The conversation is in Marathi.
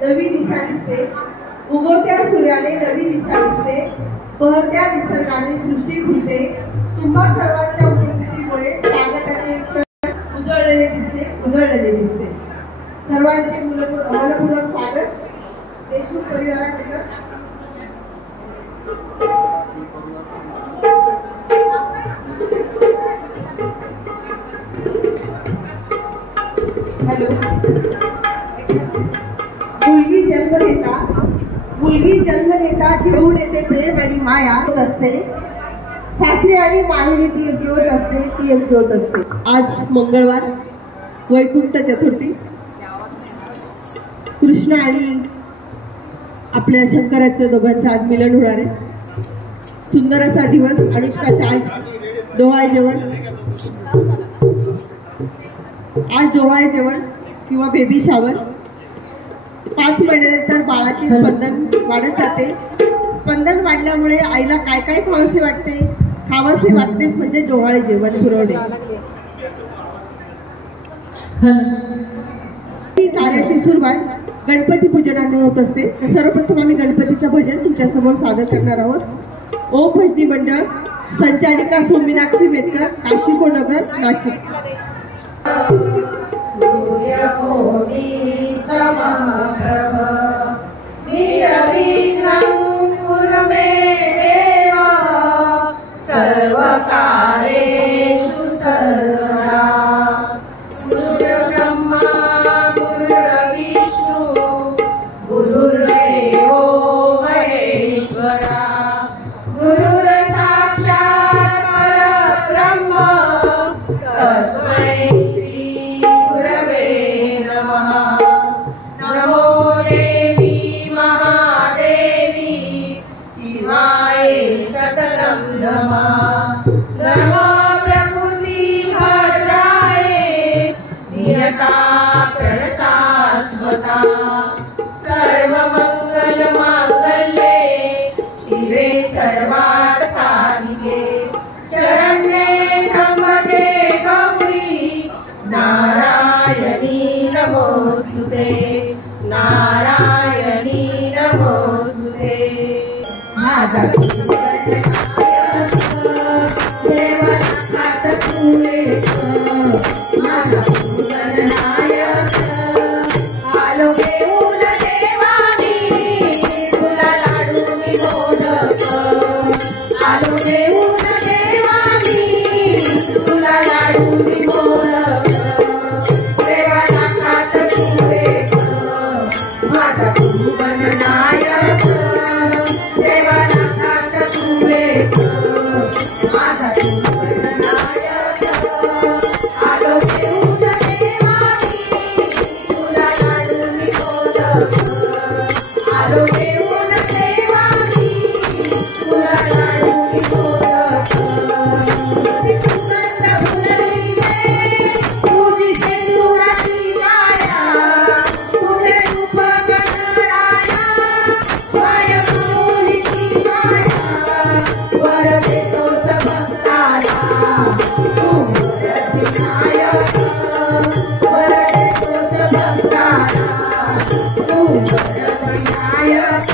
नवी दिशा दिसते, उगवत्या सूर्याने नवी दिशा दिसते, बहरत्या निसर्गाने सृष्टी खुलते. तुम्हा सर्वांच्या उपस्थितीमुळे स्वागताचे क्षण उजळलेले दिसते. सर्वांचे मनपूर्वक स्वागत. देशमुख परिवाराकडे हॅलो. मुलगी जन्म घेता घेऊन येते प्रेम आणि माया असते. सासरी आणि माहेरी ती एक ज्योत असते. आज मंगळवार, वैकुंठ चतुर्थी. कृष्ण आणि आपल्या शंकराचं दोघांचं आज मिलन होणार आहे. सुंदर असा दिवस. अनुष्काच्या आज डोहाळे जेवण किंवा बेबी शावर. 5 महिन्यानंतर बाळाचे स्पंदन वाढत जाते. स्पंदन वाढल्यामुळे आईला काय काय खावसे वाटतेच म्हणजे डोहाळे जेवण पुरवणे. ही कार्याची सुरुवात गणपती पूजनाने होत असते. तर सर्वप्रथम आम्ही गणपतीचं भजन तुमच्या समोर सादर करणार आहोत. ओम भजनी मंडळ, संचालिका सोमीनाक्षी मेतकर, काशिको नगर, नाशिक. सर्वकारेषु सर्वदा गुरुर्ब्रह्मा गुरुर्विष्णु गुरुर्देवो महेश्वरा गुरुर्साक्षात् परब्रह्म तस्मै श्री गुरवे नमः. नमो देवी महादेवी शिवाय सततं नमः. नमो प्रकृति भद्राय नियता प्रणता स्मता. सर्वमंगल मांगल्ये शिवे सर्वार्थ साधिके. शरण्ये त्र्यंबके गौरी नारायणी नमोस्तुते. नारायणी नमोस्तुते. माझा आलो घेऊन देवानी तुला लाडू मी मोदक. आलो घेऊन देवानी तुला लाडू मी मोदक. देवाला खात तुवे माझा तू बननायक. देवाला खात तुवे माझा तू बननायक. आलो घेऊन देवानी तुला लाडू मी मोदक. आलो घेऊन देवानी तुला लाडू मी मोदक. सुगंध फुलविले तुझी सिंदुराची माया. तुझे रूप गणराया माया मुलीची माया. वर देतोस भक्ताला तू वरविनायक. वर देतोस भक्ताला तू वरविनायक.